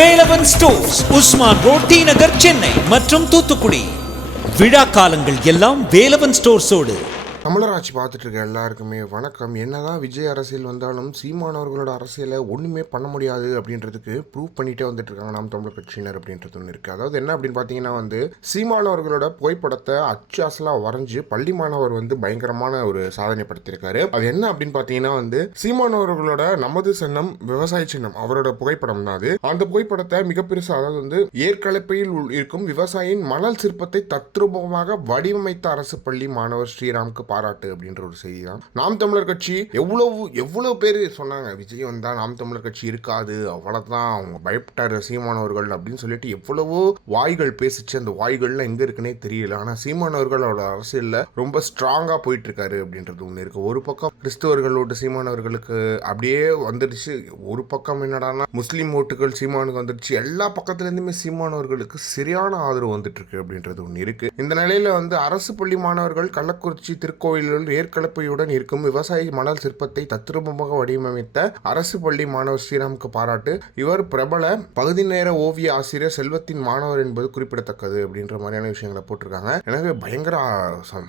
Velavan stores Usman road T Nagar Chennai மற்றும் தூத்துக்குடி. விழா காலங்கள் எல்லாம் வேலவன் ஸ்டோர்ஸோடு தமிழராட்சி பார்த்துட்டு இருக்க எல்லாருக்குமே வணக்கம். என்னதான் விஜய் அரசியல் வந்தாலும் சீமானவர்களோட அரசியலை ஒன்றுமே பண்ண முடியாது அப்படின்றதுக்கு ப்ரூவ் பண்ணிட்டே வந்துட்டு இருக்காங்க நாம் தமிழர் கட்சியினர் அப்படின்றது ஒன்று இருக்குது அதாவது என்ன அப்படின்னு பார்த்தீங்கன்னா வந்து சீமானவர்களோட புகைப்படத்தை அச்சாசலாக வரைஞ்சு பள்ளி மாணவர் வந்து பயங்கரமான ஒரு சாதனை படுத்தியிருக்காரு அது என்ன அப்படின்னு பார்த்தீங்கன்னா வந்து சீமானவர்களோட நமது சின்னம் விவசாய சின்னம் அவரோட புகைப்படம் தான் அது. அந்த புகைப்படத்தை மிக பெருசா அதாவது வந்து ஏற்கலப்பையில் உள் இருக்கும் விவசாயியின் மணல் சிற்பத்தை தத்ரூபமாக வடிவமைத்த அரசு பள்ளி மாணவர் ஸ்ரீராமுக்கு பாராட்டு அப்படின்ற ஒரு செய்தி தான் நாம் தமிழர் கட்சி எவ்வளவு எவ்வளவு பேர் சொன்னாங்க விஜய் வந்தால் நாம் தமிழர் கட்சி இருக்காது அவ்வளோதான் அவங்க பயப்பட்டார் சீமானவர்கள் அப்படின்னு சொல்லிட்டு எவ்வளவோ வாய்கள் பேசிச்சு. அந்த வாய்கள்லாம் எங்கே இருக்குன்னே தெரியல. ஆனால் சீமானவர்கள் அவரோட அரசியலில் ரொம்ப ஸ்ட்ராங்காக போயிட்டு இருக்காரு அப்படின்றது ஒன்று இருக்கு. ஒரு பக்கம் கிறிஸ்தவர்களோட சீமானவர்களுக்கு அப்படியே வந்துடுச்சு. ஒரு பக்கம் என்னடான்னா முஸ்லீம் ஓட்டுகள் சீமானுக்கு வந்துடுச்சு. எல்லா பக்கத்துலேருந்துமே சீமானவர்களுக்கு சரியான ஆதரவு வந்துட்டு இருக்கு அப்படின்றது ஒன்று இருக்கு. இந்த நிலையில் வந்து அரசு பள்ளி மாணவர்கள் கள்ளக்குறிச்சி திருக்கோயிலில் ஏற்கலப்பையுடன் இருக்கும் விவசாயி மணல் சிற்பத்தை தத்ரூபமாக வடிவமைத்த அரசு பள்ளி மாணவர் ஸ்ரீராமுக்கு பாராட்டு. இவர் பிரபல பகுதி நேர ஓவிய ஆசிரியர் செல்வத்தின் மாணவர் என்பது குறிப்பிடத்தக்கது அப்படின்ற மாதிரியான விஷயங்களை போட்டிருக்காங்க. எனக்கு பயங்கர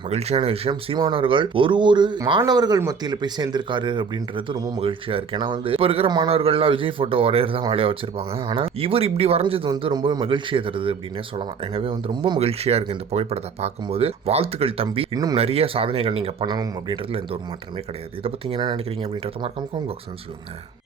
மகிழ்ச்சியான விஷயம். சீமானவர்கள் ஒரு ஒரு மாணவர்கள் மத்தியில் போய் சேர்ந்திருக்காரு அப்படின்றது ரொம்ப மகிழ்ச்சியா இருக்கு. ஏன்னா வந்து இப்போ இருக்கிற மாணவர்கள்லாம் விஜய் போட்டோ வரையர் தான் வேலையை வச்சிருப்பாங்க. ஆனா இவர் இப்படி வரைஞ்சது வந்து ரொம்ப மகிழ்ச்சியை தருது அப்படின்னே சொல்லலாம். எனவே வந்து ரொம்ப மகிழ்ச்சியா இருக்கு இந்த புகைப்படத்தை பார்க்கும்போது. வாழ்த்துக்கள் தம்பி. இன்னும் நிறைய சாதனைகள் நீங்கள் பண்ணணும் அப்படின்றதுல எந்த ஒரு மாற்றமே கிடையாது. இதை பற்றி என்ன நினைக்கிறீங்க அப்படின்றத மறக்காம comment சொல்லுங்கள்